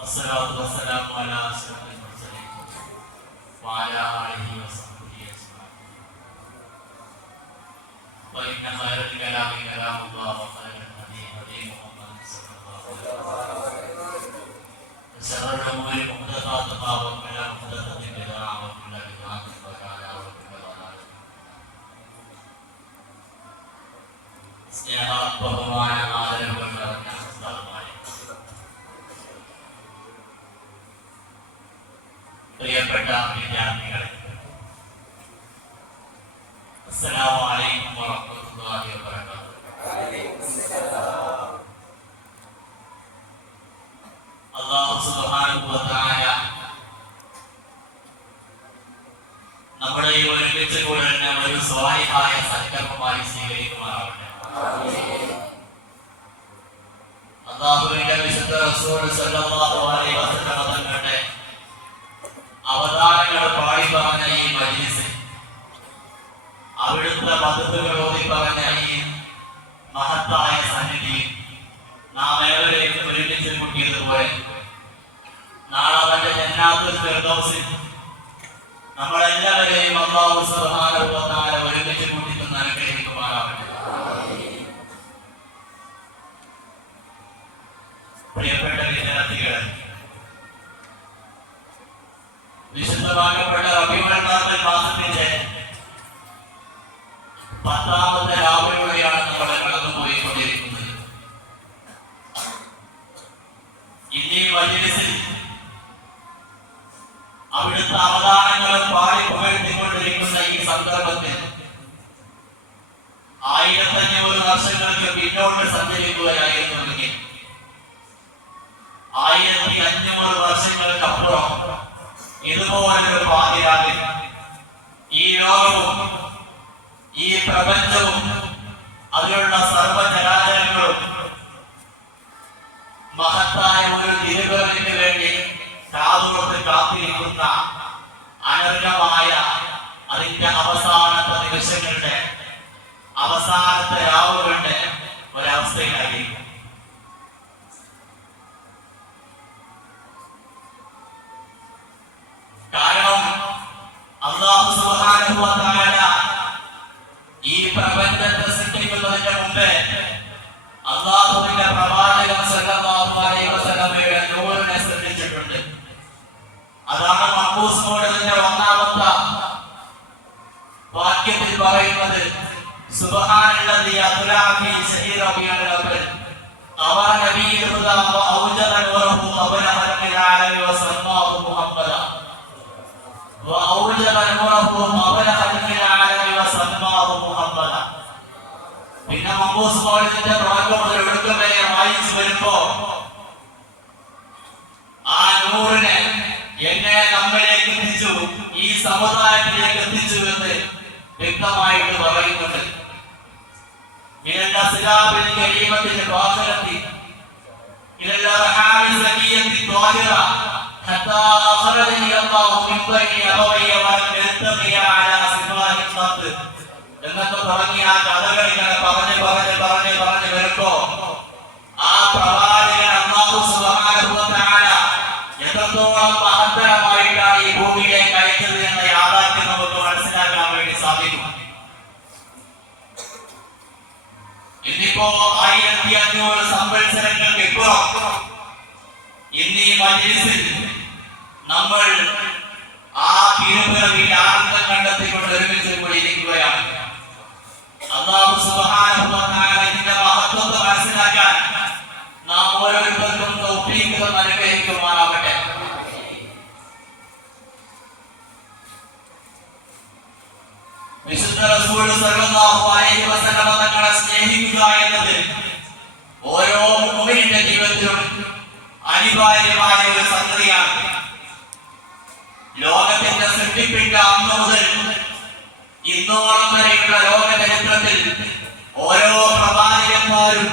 والصلاة والسلام على أشرف المرسلين وعلى آله وصحبه أجمعين. وإن خير الكلام كلام الله وخير الهدي هدي محمد صلى الله عليه وسلم وشر الأمور محدثاتها وكل محدثة بدعة وكل بدعة ضلالة وكل ضلالة. സ്നേഹ ബഹുമാന ആദരവുകൾ നിറഞ്ഞ ഉസ്താദുമാരെ, പ്രിയപ്പെട്ട വിദ്യാർത്ഥികളെ, അസ്സലാമു അലൈക്കും വറഹ്മത്തുള്ളാഹി വബറകാതുഹു. അല്ലാഹു സുബ്ഹാനഹു വ തആല നമ്മുടെ ഈ ഒരുമിച്ച് കൂടുന്ന ഒരു സ്വാലിഹായ സൽക്കർമ്മമായി സ്വീകരിക്കുമാറാവട്ടെ. അല്ലാഹുവിന്റെ വിശുദ്ധ റസൂൽ സല്ലല്ലാഹു അലൈഹി വസല്ലം തങ്ങളുടെ അവതാരങ്ങൾ പാടി പറഞ്ഞ ഈ മജ്‌ലിസ്, അവിടുത്തെ മദതുകൾ ഓതി പറഞ്ഞ ഈ മഹത്തായ സന്നിധി നാം ഏവരെയും ഒരുമിച്ച് കൂട്ടിയതുപോലെ നാളെ അവന്റെ ജന്നാത്തുൽ ഫിർദൗസിൽ നമ്മളെല്ലാവരെയും അല്ലാഹു സുബ്ഹാനഹു വ തആല ഒരുമിച്ച് കൂട്ടിത്തന്ന് അനുഗ്രഹിക്കുമാറാവട്ടെ. പ്രിയപ്പെട്ട വിദ്യാർത്ഥികളെ, വിശുദ്ധമാക്കപ്പെട്ട റബീഉൽ അവ്വൽ മാസത്തിന്റെ 10ാമത്തെ രാവിലൂടെയാണ് നമ്മൾ കടന്നുപോയിക്കൊണ്ടിരിക്കുന്നത്. ഇന്നീ മജ്‌ലിസിൽ അവിടുത്തെ അവതാരങ്ങളും പാടി പുകഴ്ത്തിക്കൊണ്ടിരിക്കുന്ന ഈ സന്ദർഭത്തിൽ 1500 വർഷങ്ങൾക്ക് പിന്നോട്ട് സഞ്ചരിക്കുകയായിരുന്നുവെങ്കിൽ 1500 വർഷങ്ങൾക്കപ്പുറം ഇതുപോലൊരു പാതിരാവിൽ ഈ ലോകവും ഈ പ്രപഞ്ചവും അതിലുള്ള സർവ്വചരാചരങ്ങളും മഹത്തായ ഒരു തിരുവരവിന് വേണ്ടി കാതോർത്ത് കാത്തിരിക്കുന്ന അനർഘമായ അതിന്റെ അവസാനത്തെ നിമിഷങ്ങളുടെ അവസാനത്തെ രാവുകളുടെ ഒരവസ്ഥയിലായിരിക്കും. കാരണം അല്ലാഹു സുബ്ഹാനഹു വ തആല ഈ പ്രപഞ്ചത്തെ സൃഷ്ടിക്കുന്നതിന് മുമ്പേ അല്ലാഹുവിന്റെ പ്രവാചകൻ സല്ലല്ലാഹു അലൈഹി വസല്ലമയുടെ നൂറിനെ സൃഷ്ടിച്ചിട്ടുണ്ട്. അതാണ് മഖ്ബൂസ് മോഡലിന്റെ 1ാമത്തെ വാക്യത്തിൽ പറയുന്നത്, സുബ്ഹാനല്ലദീ അത്ലാ ഫീ ശഹീ റബീഉൽ അവ്വൽ ഖമറ നബിയ്യുൽ ഹുദാ വ ഔജദ നൂറഹു ഖബല ഖൽഖിൽ ആലമി വ സമ്മാഹു മുഹമ്മദ വ ഔജദ നൂറഹു ഖബല ഖൽഖിൽ ആലമി വ സമ്മാഹു മുഹമ്മദ. പിന്നെ മഖ്ബൂസ് മോഡലിന്റെ തുടക്കം മുതൽ ഒടുക്കം വരെ വായിച്ചു വരുമ്പോ ആ നൂറിനെ എങ്ങനെ നമ്മിലേക്ക് എത്തിച്ചു, ഈ സമുദായത്തിലേക്ക് എത്തിച്ചു എന്ന് വ്യക്തമായിട്ട് പറയുന്നുണ്ട്. മിനൽ അസ്ലാബിൽ കരീമത്തിൽ ത്വാഹിറത്തി ഇലൽ അർഹാമിൽ സകിയത്തി ത്വാഹിറ ഹത്താ അഖറജനി അല്ലാഹു മിൻ ബൈനി അബവയ്യ വലം യൽതഖിയ അലാ സിഫാഹി ഖത്ത് എന്നൊക്കെ തുടങ്ങി ആ കഥകൾ ഇങ്ങനെ പറഞ്ഞു വരുമ്പോ ആ പ്രവാചകൻ അല്ലാഹു സുബ്ഹാനഹു വ തആല എത്രത്തോളം മഹത്തരമായിട്ടാണ് ഈ ഭൂമിയിലേക്ക് അയച്ചത് എന്ന യാഥാർത്ഥ്യം നമുക്ക് മനസ്സിലാക്കാൻ വേണ്ടി സാധിക്കും. ഇന്നിപ്പോ 1500 സംവത്സരങ്ങൾക്ക് ഇപ്പുറം ഇന്ന് ഈ മജ്‌ലിസിൽ നമ്മൾ ആ തിരുപ്പിറവിയിൽ ആനന്ദം കണ്ടെത്തിക്കൊണ്ട് ഒരുമിച്ച് കൂടിയിരിക്കുകയാണ്. അല്ലാഹു സുബ്ഹാനഹു വ തആല ഇതിന്റെ മഹത്വത്തെ മനസ്സിലാക്കാൻ നാം ഓരോരുത്തർക്കും തൗഫീഖ് അനുഗ്രഹിക്കുമാറാവട്ടെ. വിശുദ്ധ റസൂൽ സല്ലല്ലാഹു അലൈഹി വസല്ലം തങ്ങളെ സ്നേഹിക്കുക എന്നത് ഓരോ മുഅ്മിനിന്റെ ജീവിതത്തിലും അനിവാര്യമായ ഒരു സംഗതിയാണ്. ലോകത്തിന്റെ സൃഷ്ടിപ്പിന്റെ അന്ന് മുതൽ ഇന്നോളം വരെയുള്ള ലോക ചരിത്രത്തിൽ ഓരോ പ്രവാചകന്മാരും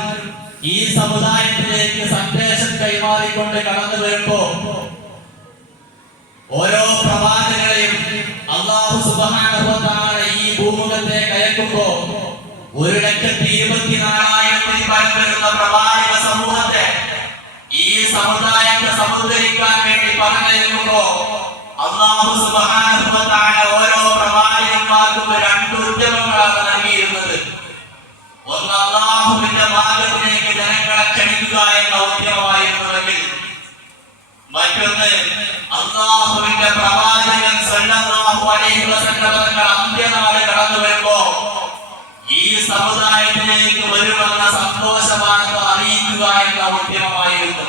ഈ സമുദായത്തിലേക്ക് സന്ദേശം കൈമാറിക്കൊണ്ട് കടന്നു വരുമ്പോ ഓരോ പ്രവാചകരെയും അല്ലാഹു സുബ്ഹാനഹു വ തആല ഈ ഭൂമുഖത്തെ കയറ്റുമ്പോ 1,24,000 വരുന്ന പ്രവാചക സമൂഹത്തെ ഈ സമുദായത്തെ ഉദ്ധരിക്കാൻ വേണ്ടി പറഞ്ഞിരിക്കുമ്പോ അല്ലാഹു സുബ്ഹാനഹു വ തആല ഓരോ പ്രവാചകന്മാർക്കും രണ്ട് ഉദ്യമങ്ങളാണ് നൽകിയിരുന്നത്. ഒന്ന് അല്ലാഹുവിന്റെ മാർഗ്ഗത്തിലേക്ക് ജനങ്ങളെ ക്ഷണിക്കുക എന്ന ഉദ്യമമായിരുന്നുവെങ്കിൽ മറ്റൊന്ന് അല്ലാഹുവിന്റെ പ്രവാചകൻ സല്ലല്ലാഹു അലൈഹി വസല്ലം തങ്ങൾ അന്ത്യനാൾ കടന്നു വരുമ്പോ ഈ സമുദായത്തിലേക്ക് വരുമെന്ന സന്തോഷ വാർത്ത അറിയിക്കുക എന്ന ഉദ്യമമായിരുന്നു.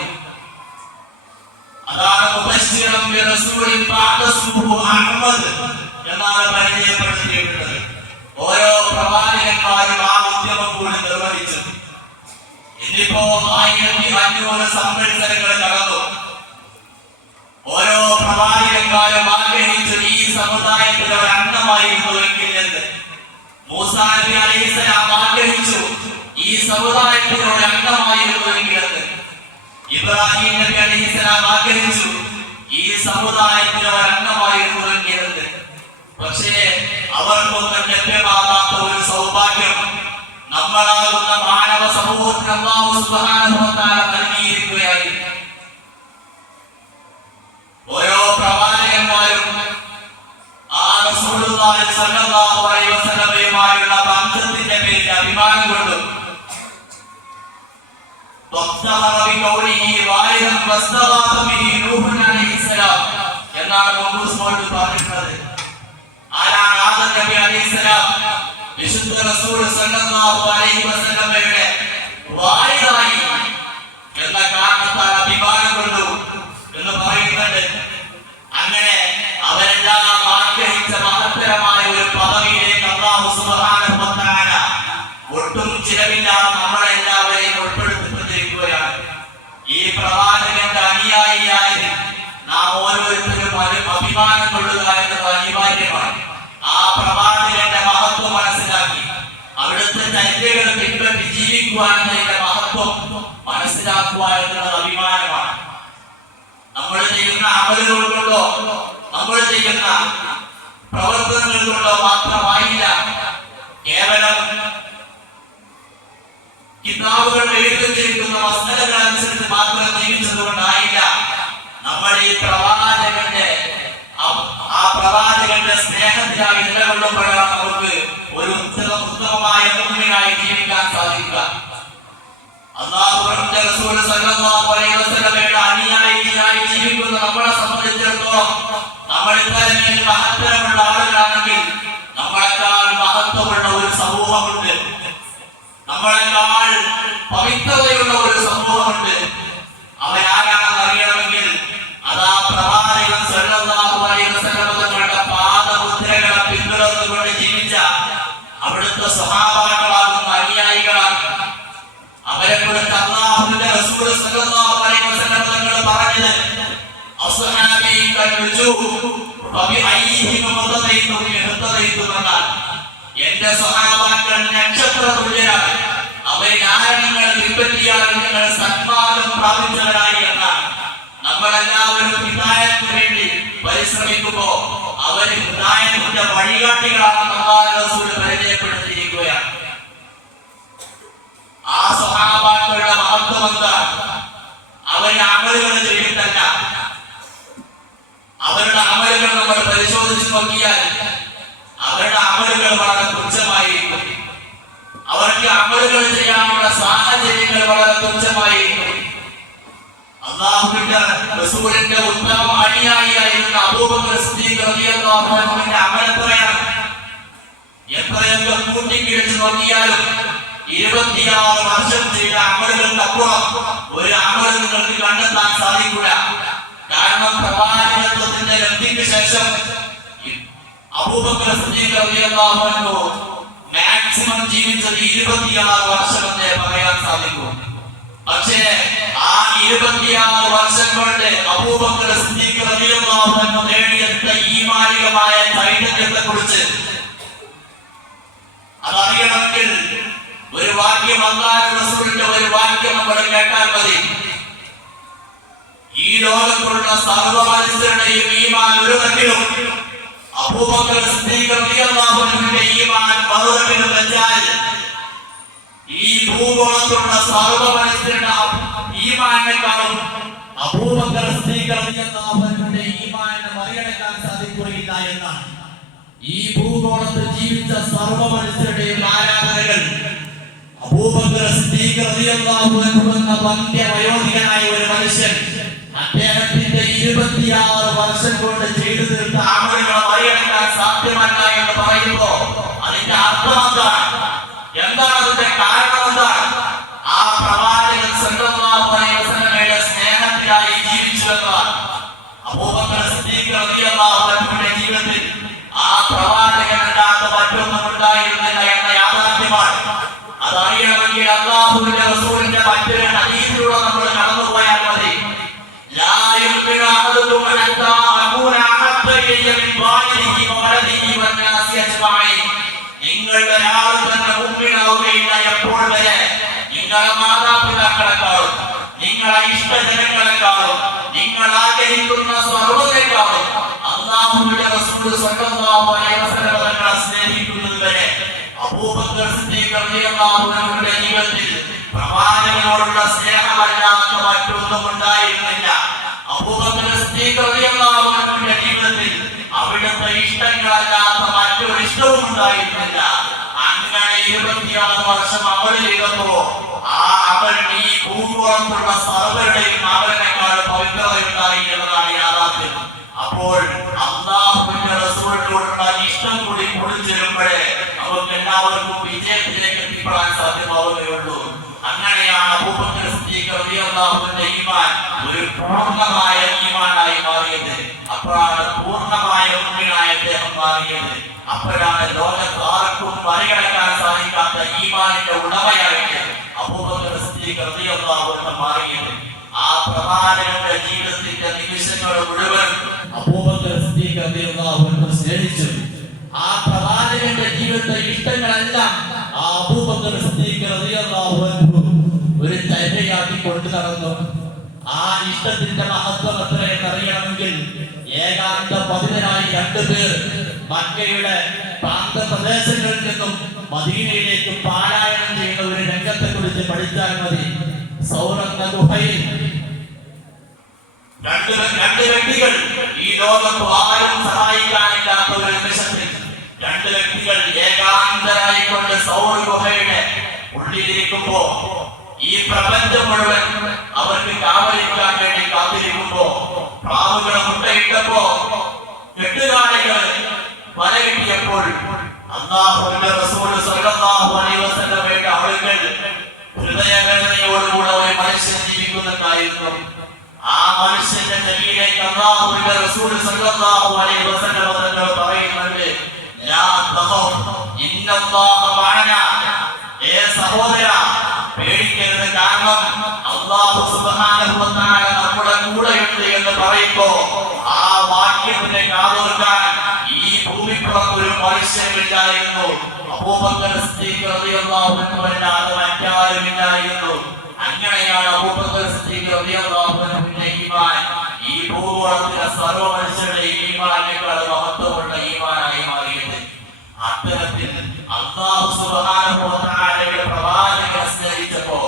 അതാണ് മുബശ്ശിറൻ ബിറസൂലിൻ ബഅദഹു അഹ്മദ് എന്നാണ് പരിചയപ്പെടുത്തിയിട്ടുള്ളത്. ഓരോ പ്രവാചകന്മാരും ആ ഉദ്യമം കൂടി നിർവഹിച്ചു. ഇന്നിപ്പോ 1500 സംവത്സരങ്ങൾ കടന്നു. ഓരോ പ്രവാചകന്മാരും ആഗ്രഹിച്ചു ഈ സമുദായത്തിലെ ഒരു അംഗമായിരുന്നുവെങ്കിൽ എന്ന്. മൂസാ നബി അലൈഹിസ്സലാം ആഗ്രഹിച്ചു ഈ സമുദായത്തിലെ ഒരു അംഗമായിരുന്നുവെങ്കിൽ എന്ന്. ഇബ്രാഹിം നബി അലൈഹിസ്സലാം ആഗ്രഹിച്ചു ഈ സമുദായത്തിലെ ഒരു അംഗമായിരുന്നുവെങ്കിൽ എന്ന്. പക്ഷേ അവർക്കൊന്നും ലഭ്യമാകാത്ത ഒരു സൗഭാഗ്യം നമ്മളാകുന്ന മാനവ സമൂഹത്തിന് അല്ലാഹു സുബ്ഹാനഹു വ തആല നൽകിയിരിക്കുകയായിരുന്നു. ഓരോ പ്രവാചകന്മാരും ആ റസൂലുള്ളാഹി സ്വല്ലല്ലാഹു അലൈഹി വസല്ലമയുമായുള്ള ബന്ധത്തിന്റെ പേരിൽ അഭിമാനം കൊണ്ടു. എന്നാണ് പറഞ്ഞിട്ടുള്ളത്. ആരാണ് ആദം നബി അലൈഹിസ്സലാം വിശുദ്ധ റസൂൽ സല്ലല്ലാഹു അലൈഹി വസല്ലമയുടെ വാരിദായി എന്ന കാരണത്താൽ അഭിമാനം കൊണ്ടു എന്ന് പറയുന്നുണ്ട്. അങ്ങനെ അവരെല്ലാം ആഗ്രഹിച്ച മഹത്തരമായ ഒരു പദവിയിലേക്ക് അല്ലാഹു സുബ്ഹാനഹു വ തആല ഒട്ടും ചിലവില്ലാതെ നമ്മളെല്ലാവരെയും ഉൾപ്പെടുത്തിക്കൊണ്ടിരിക്കുകയാണ്. ഈ പ്രവാചകന്റെ അനുയായിയായി നാം ഓരോരുത്തരും അഭിമാനം കൊള്ളുക എന്നത് അനിവാര്യമാണ്. ആ പ്രവാചകന്റെ മഹത്വം മനസ്സിലാക്കി അവിടുത്തെ ചര്യകൾ പിൻപറ്റി ജീവിക്കുവാനതിന്റെ മഹത്വം മനസ്സിലാക്കുക എന്നുള്ളത് അഭിമാനമാണ്. നമ്മൾ ചെയ്യുന്ന അമലുകൾ കൊണ്ടോ നമ്മൾ ചെയ്യുന്ന പ്രവർത്തനങ്ങൾ കൊണ്ടോ മാത്രമായില്ല, കേവലം കിതാബുകൾ എഴുതിയിരിക്കുന്ന വസ്തുതകൾ അനുസരിച്ച് മാത്രം ജീവിച്ചതുകൊണ്ടായില്ല. നമ്മൾ ഈ പ്രവാചകന്റെ സ്നേഹത്തിലായി നിലകൊള്ളുമ്പോഴാണ് നമുക്ക് ഒരു ഉത്തമമായ മുഅ്മിനായി ജീവിക്കാൻ സാധിക്കുക. അല്ലാഹുവിന്റെ റസൂൽ സല്ലല്ലാഹു അലൈഹി വസല്ലമയുടെ അനുയായിയായി ജീവിക്കുന്ന നമ്മളെ സംബന്ധിച്ചിടത്തോളം നമ്മൾ ഇത്തരത്തിൽ മഹത്തരമുള്ള ആളുകളാണെങ്കിൽ നമ്മളെക്കാൾ മഹത്വമുള്ള ഒരു സമൂഹമുണ്ട്, നമ്മളെക്കാൾ പവിത്രതയുള്ള ഒരു സമൂഹമുണ്ട്. അവരാരാണെന്ന് അറിയണമെങ്കിൽ അതാ പ്രവാചകൻ സല്ലല്ലാഹു അലൈഹി വസല്ലം തങ്ങളുടെ പാദമുദ്രകളെ പിന്തുടർന്നുകൊണ്ട് ജീവിച്ച അവിടുത്തെ സ്വഹാബാക്കളാകുന്ന അനുയായികളാണ്. അവരെ കുറിച്ച് അല്ലാഹുവിന്റെ റസൂൽ സല്ലല്ലാഹു അലൈഹി വസല്ലം തങ്ങൾ പറഞ്ഞത് അസ്ഹാബി കൽജൂഹ് ഫബിഅയ്യിഹിം മുഖതൈതും യഹ്തദൈതും എന്നാൽ എന്റെ സ്വഹാബാക്കൾ നക്ഷത്ര തുല്യരാണ്, അവരെ ആരണങ്ങൾ പിൻപറ്റിയാൽ നിങ്ങൾ സന്മാർഗം പ്രാപിച്ചവരായി എന്നാണ്. നമ്മളെല്ലാവരും ഹിദായത്തിന് വേണ്ടി പരിശ്രമിക്കുമ്പോ അവർ ഹിദായത്തിന്റെ വഴികാട്ടികളാണെന്ന് അല്ലാഹുവിന്റെ റസൂൽ പരിചയപ്പെടുത്തിയിരിക്കുകയാണ്. ആ സ്വഹാബാക്കളുടെ മഹത്വം എന്താണ്? അവരുടെ അമലുകൾ ചെയ്തിട്ടല്ല. അവരുടെ അമലുകൾ നമ്മൾ പരിശോധിച്ച് നോക്കിയാൽ അവരുടെ അമലുകൾ വളരെ തുച്ഛമായിരിക്കും. അവർക്ക് അമലുകൾ ചെയ്യാനുള്ള സാഹചര്യങ്ങൾ വളരെ തുച്ഛമായിരിക്കും. അല്ലാഹുവിന്റെ റസൂലിന്റെ ഉത്തമ അനുയായിയായിരുന്ന അബൂബക്കർ സിദ്ദീഖ് റളിയല്ലാഹു അൻഹുവിന്റെ അമലെത്രയാണ്? എത്രയൊക്കെ കൂട്ടിക്കിഴിച്ച് നോക്കിയാലും 26 വർഷം ചെയ്ത അമലുകൾക്കപ്പുറം ഒരു അമൽ നിങ്ങൾക്ക് കണ്ടെത്താൻ സാധിക്കില്ല. കാരണം പ്രവാചകത്വത്തിന്റെ ലബ്ധിക്ക് ശേഷം അബൂബക്കർ സിദ്ദീഖ് റളിയല്ലാഹു അൻഹു മാക്സിമം ജീവിച്ചത് 26 വർഷമെന്നേ പറയാൻ സാധിക്കും. പക്ഷേ ആ 26 വർഷം കൊണ്ട് അബൂബക്കർ സിദ്ദീഖ് റളിയല്ലാഹു അൻഹു നേടിയെടുത്ത ഈമാനികമായ ചൈതന്യത്തെ കുറിച്ച് അതറിയണമെങ്കിൽ ഒരു വാക്യം അല്ലാഹുവിന്റെ റസൂലിന്റെ ഒരു വാക്യം നമ്മൾ കേട്ടാൽ മതി. ഈ ലോകത്തുള്ള സർവ്വ മനുഷ്യരുടെയും ഈമാൻ ഒരു തട്ടിലും അബൂബക്കർ സിദ്ദീഖ് റളിയല്ലാഹു അൻഹുവിന്റെ ഈമാൻ മറുതട്ടിലും വെച്ചാൽ ഈ ഭൂഗോളത്തിലുള്ള സർവ്വ മനുഷ്യരുടെ ഈമാനിനെക്കാളും അബൂബക്കർ സിദ്ദീഖ് റളിയല്ലാഹു അൻഹുവിന്റെ ഈമാനിനെ മറികടക്കാൻ സാധിക്കുകയില്ല എന്നാണ്. ഈ ഭൂഗോളത്തിൽ ജീവിച്ച സർവ്വ മനുഷ്യരുടെയും ആരാധനകൾ അബൂബക്കർ സിദ്ദീഖ് റളിയല്ലാഹു അൻഹു എന്ന വന്ധ്യ വയോധികനായ ഒരു മനുഷ്യൻ അദ്ദേഹത്തിന്റെ 26 വർഷം കൊണ്ട് ചെയ്തു തീർത്ത അമലുകളെ മറികടക്കാൻ സാധ്യമല്ല എന്ന് പറയുമ്പോൾ അതിന്റെ അർത്ഥം എന്താണ്? അതിന്റെ കാരണം എന്താണ്? ആ പ്രവാചകൻ സല്ലല്ലാഹു അലൈഹി വസല്ലമയുടെ സ്നേഹത്തിലായി ജീവിച്ചു എന്നതാണ്. അബൂബക്കർ സിദ്ദീഖ് റളിയല്ലാഹു അൻഹുവിന്റെ ജീവിതത്തിൽ ആ പ്രവാചകനല്ലാതെ മറ്റൊന്നും ഉണ്ടായിരുന്നില്ല എന്ന യാഥാർത്ഥ്യമാണ്. അതറിയണമെങ്കിൽ അല്ലാഹുവിന്റെ റസൂലിന്റെ മറ്റൊരു ഹദീസിലൂടെ നമ്മൾ കടന്നുപോയാൽ മതി. ലാ യുമിനു അഹദുകും ഹത്താ അകൂന അഹബ്ബ ഇലയ്യ മിൻ വാലിദിഹി വവലദിഹി വന്നാസി അജ്മഈൻ. നിങ്ങൾ ഒരാളും തന്നെ മുഅ്മിനാവുകയില്ല എപ്പോൾ വരെ നിങ്ങളുടെ മാതാപിതാക്കളെക്കാളും നിങ്ങളെ ഇഷ്ടജനങ്ങളെക്കാളും നിങ്ങൾ ആഗ്രഹിക്കുന്ന സർവ്വതയെക്കാളും അല്ലാഹുവിന്റെ റസൂൽ സ്വല്ലല്ലാഹു അലൈഹി വസല്ലം തങ്ങളെ സ്നേഹിക്കുന്നത് വരെ അബൂബക്കർ സിദ്ദീഖ് റളിയല്ലാഹു അൻഹുവിന്റെ ജീവിതത്തിൽ പ്രവാചകനോടുള്ള സ്നേഹമല്ലാത്ത മറ്റൊന്നും ഉണ്ടായിരുന്നില്ല. അബൂബക്കർ സിദ്ദീഖ് റളിയല്ലാഹു അൻഹുവിന്റെ ജീവിതത്തിൽ അവിടുത്തെ ഇഷ്ടങ്ങളല്ലാത്ത മറ്റൊരു ഇഷ്ടവും ഉണ്ടായിരുന്നില്ല. അങ്ങനെ 26 വർഷം അമൽ ചെയ്തപ്പോ ആ അമൽ ഈ ഭൂഗോളത്തിലുള്ള സർവരുടെയും അമലിനേക്കാൾ പവിത്രതയുണ്ടായി എന്നതാണ് യാഥാർത്ഥ്യം. അപ്പോൾ അല്ലാഹുവിന്റെ റസൂലിനോടുള്ള ഇഷ്ടം കൂടി കുടിച്ചേരുമ്പോഴേ നമുക്ക് എല്ലാവർക്കും വിജയത്തിലേക്ക് എത്തിപ്പെടാൻ സാധ്യമാവുകയുള്ളൂ. അങ്ങനെയാണ് അബൂബക്കർ സിദ്ദീഖ് റളിയല്ലാഹുവിന്റെ ഈമാൻ ഒരു പൂർണ്ണമായ ഈമാനായി മാറിയത്. അപ്പോഴാണ് പൂർണ്ണമായ മുഅ്മിനായ അദ്ദേഹം മാറിയത്. അപ്പോഴാണ് ലോകത്ത് ആർക്കും മറികടക്കാൻ സാധിക്കാത്ത ഈമാനിന്റെ ഉടമയായിട്ട് അബൂബക്കർ സിദ്ദീഖ് റളിയല്ലാഹു അൻഹു മാറിയത്. ആ പ്രവാചകന്റെ ജീവിതത്തിന്റെ നിമിഷങ്ങൾ മുഴുവൻ അബൂബക്കർ സിദ്ദീഖ് റളിയല്ലാഹു അൻഹു സ്നേഹിച്ചു. ആ പ്രവാചകന്റെ ജീവിതത്തെ ഇഷ്ടങ്ങളെല്ലാം ആ അബൂബക്കർ സിദ്ദീഖ് റളിയല്ലാഹു അൻഹു ഒരു ചര്യയാക്കി കൊണ്ടു നടന്നു. ആ ഇഷ്ടത്തിന്റെ മഹത്വം എത്രയെന്ന് അറിയണമെങ്കിൽ ഏകാന്ത പതിതനായി 2 പേർ മക്കയുടെ പ്രാന്തപ്രദേശങ്ങളിൽ നിന്നും മദീനയിലേക്ക് പാലായനം ചെയ്യുന്ന ഒരു രംഗത്തെ കുറിച്ച് പഠിച്ചാൽ മതി. സൗർ എന്ന ഗുഹയിൽ രണ്ട് വ്യക്തികൾ, ഈ ലോകത്ത് ആരും സഹായിക്കാനില്ലാത്ത ഒരു നിമിഷത്തിൽ 2 വ്യക്തികൾ ഏകാന്തരായിക്കൊണ്ട് സൗർ ഗുഹയുടെ ഉള്ളിലിരിക്കുമ്പോ ഈ പ്രപഞ്ചം മുഴുവൻ അവർക്ക് കാവലിക്കാൻ വേണ്ടി കാത്തിരിക്കുമ്പോ പ്രാവുകളെ മുട്ടയിട്ടപ്പോ കെട്ടുകാലികൾ വല കിട്ടിയപ്പോൾ അല്ലാഹുവിന്റെ റസൂൽ സ്വല്ലല്ലാഹു അലൈഹി വസല്ലമയുടെ ആളുകൾ ഹൃദയവേദനയോടുകൂടെ ഒരു മനുഷ്യൻ ജീവിക്കുന്നുണ്ടായിരുന്നു. ആ മനുഷ്യന്റെ ചെവിയിലേക്ക് അല്ലാഹുവിന്റെ റസൂൽ സ്വല്ലല്ലാഹു അലൈഹി വസല്ലം തങ്ങൾ പറയുന്നുണ്ട്, ലാ തഖഫ് ഇന്നല്ലാഹ മഅനാ. സഹോദര, പേടിക്കരുത്, കാരണം അല്ലാഹു സുബ്ഹാനഹു വ തആല നമ്മുടെ കൂടെയുണ്ട് എന്ന് പറയുമ്പോ ആ വാക്യത്തിന്റെ കാതോർക്കാൻ ഈ ഭൂമിപ്പുറത്ത് ഒരു മനുഷ്യനില്ലായിരുന്നു. അബൂബക്കർ സിദ്ദീഖ് റളിയല്ലാഹു അൻഹു അല്ലാതെ മറ്റാരുമില്ലായിരുന്നു. അങ്ങനെയാണ് അബൂബക്കർ സിദ്ദീഖ് റളിയല്ലാഹു അൻഹുവിന്റെ ഈമാൻ ഈ ഭൂഗോളത്തിലെ സർവ്വ മനുഷ്യരുടെയും ഈമാനിനേക്കാൾ മഹത്വമുള്ള ഈമാനായി മാറിയത്. അത്തരത്തിൽ അല്ലാഹു സുബ്ഹാനഹു വ തആലയുടെ പ്രവാചകനെ സ്നേഹിച്ചപ്പോ,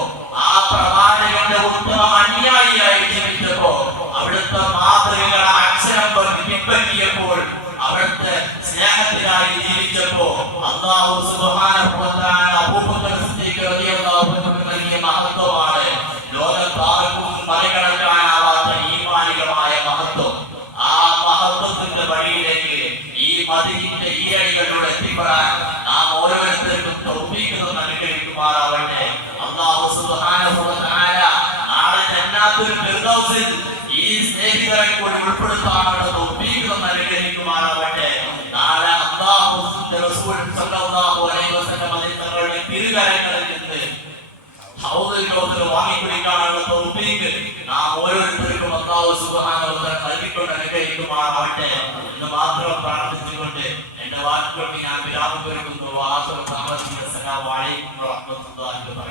ആ പ്രവാചകന്റെ ഉത്തമ അനുയായിയായി ജീവിച്ചപ്പോ, അവിടുത്തെ മാതൃകകളെ അക്ഷരം പിൻപറ്റിയപ്പോൾ, അവിടുത്തെ സ്നേഹത്തിനായി ജീവിച്ചപ്പോ അല്ലാഹു സുബ്ഹാനഹു വ തആല അബൂബക്കർ സിദ്ദീഖ് റളിയല്ലാഹു അൻഹു നൽകിയ മഹത്വമാണ് ലോകത്ത് ആർക്കും മറികടക്കാനാവാത്ത ഈമാനികമായ മഹത്വം. ആ മഹത്വത്തിന്റെ വഴിയിലേക്ക് ഈ മദീനയുടെ ഈ അടികളിലൂടെ എത്തിപ്പെടാൻ നാം ഓരോരുത്തർക്കും തൗഫീഖ് അനുഗ്രഹിക്കുമാറാവട്ടെ. അല്ലാഹു സുബ്ഹാനഹു വ തആല നാളെ ജന്നാത്തുൽ ഫിർദൗസിൽ ഈ സ്നേഹിതരെ കൂടി ഉൾപ്പെടുത്താനുള്ള തൗഫീഖ് അനുഗ്രഹിക്കുമാറാവട്ടെ. നാളെ അല്ലാഹുവിന്റെ റസൂൽ സ്വല്ലല്ലാഹു അലൈഹി വസല്ലം തങ്ങളുടെ തിരുകരങ്ങളിൽ നിന്ന് ഹൗദുൽ കൗസർ വാങ്ങിക്കുടിക്കാനുള്ള തൗഫീഖ് നാം ഓരോരുത്തർക്കും അല്ലാഹു സുബ്ഹാനഹു വ തആല നൽകിക്കൊണ്ട് അനുഗ്രഹിക്കുമാറാവട്ടെ എന്ന് മാത്രം പ്രാർത്ഥിച്ചുകൊണ്ട് എന്റെ വാക്കുകൾക്ക് ഞാൻ വിരാമം കൊടുക്കുന്നു. അസ്സലാമു അലൈക്കും വറഹ്മത്തുള്ളാഹി വബറകാതുഹു.